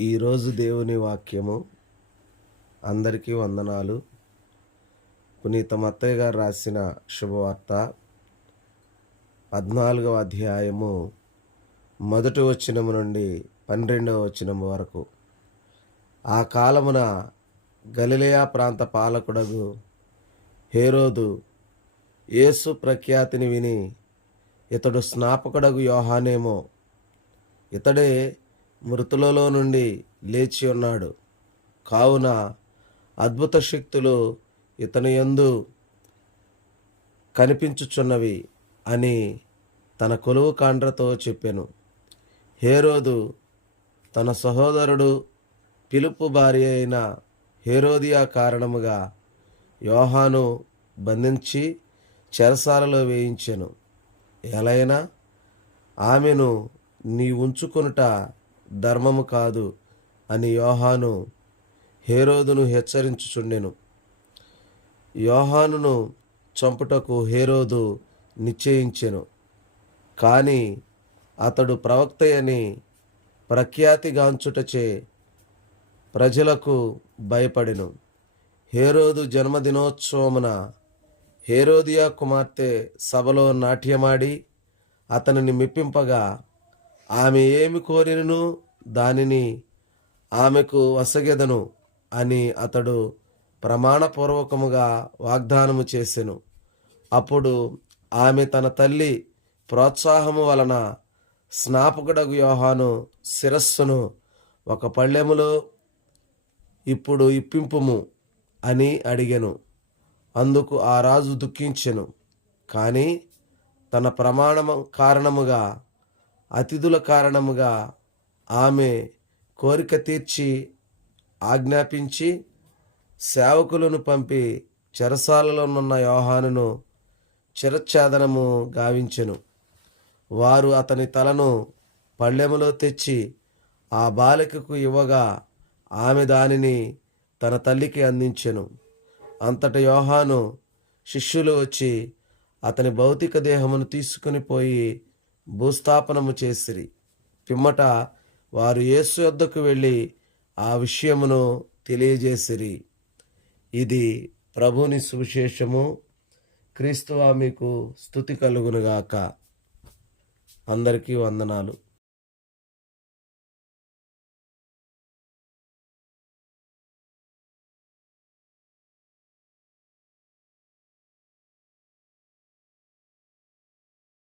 ఈరోజు దేవుని వాక్యము. అందరికీ వందనాలు. పునీత మత్తయ్య గారు రాసిన శుభవార్త పద్నాలుగవ అధ్యాయము మొదటి వచనము నుండి పన్నెండవ వచనము వరకు. ఆ కాలమున గలిలయా ప్రాంత పాలకుడగు హేరోదు యేసు ప్రఖ్యాతిని విని ఇతడు స్నాపకుడగు యోహానేమో ఇతడే మృతులలో నుండి లేచి ఉన్నాడు. కావున అద్భుత శక్తులు ఇతని యందు కనిపించుచున్నవి అని తన కొలువు కాండ్రతో చెప్పాను. హేరోదు తన సహోదరుడు పిలుపు భార్య అయిన హేరోదియా కారణముగా యోహాను బంధించి చెరసాలలో వేయించెను. ఎలైనా ఆమెను నీ ఉంచుకొనుట ధర్మము కాదు అని యోహాను హేరోదును హెచ్చరించుచుండెను. యోహానును చంపుటకు హేరోదు నిశ్చయించెను. కానీ అతడు ప్రవక్తయని ప్రఖ్యాతిగాంచుటచే ప్రజలకు భయపడెను. హేరోదు జన్మదినోత్సవమున హేరోదియా కుమార్తె సభలో నాట్యమాడి అతనిని మెప్పింపగా ఆమె ఏమి కోరినను? దానిని ఆమెకు వసగెదను అని అతడు ప్రమాణపూర్వకముగా వాగ్దానము చేసెను. అప్పుడు ఆమె తన తల్లి ప్రోత్సాహము వలన స్నాపకుడగు యోహాను శిరస్సును ఒక పళ్ళెములో ఇప్పుడు ఇప్పింపుము అని అడిగెను. అందుకు ఆ రాజు దుఃఖించెను. కానీ తన ప్రమాణము కారణముగా అతిథుల కారణముగా ఆమె కోరిక తీర్చి ఆజ్ఞాపించి సేవకులను పంపి చెరసాలలోనున్న యోహానును చిరఛేదనము గావించెను. వారు అతని తలను పళ్ళెములో తెచ్చి ఆ బాలికకు ఇవ్వగా ఆమె దానిని తన తల్లికి అందించెను. అంతట యోహాను శిష్యులు వచ్చి అతని భౌతిక దేహమును తీసుకుని పోయి భూస్థాపనము చేసిరి. పిమ్మట వారు యేసు వద్దకు వెళ్ళి ఆ విషయమును తెలియజేసిరి. ఇది ప్రభుని సువిశేషము. క్రీస్తువా మీకు స్థుతి కలుగునుగాక. అందరికీ వందనాలు.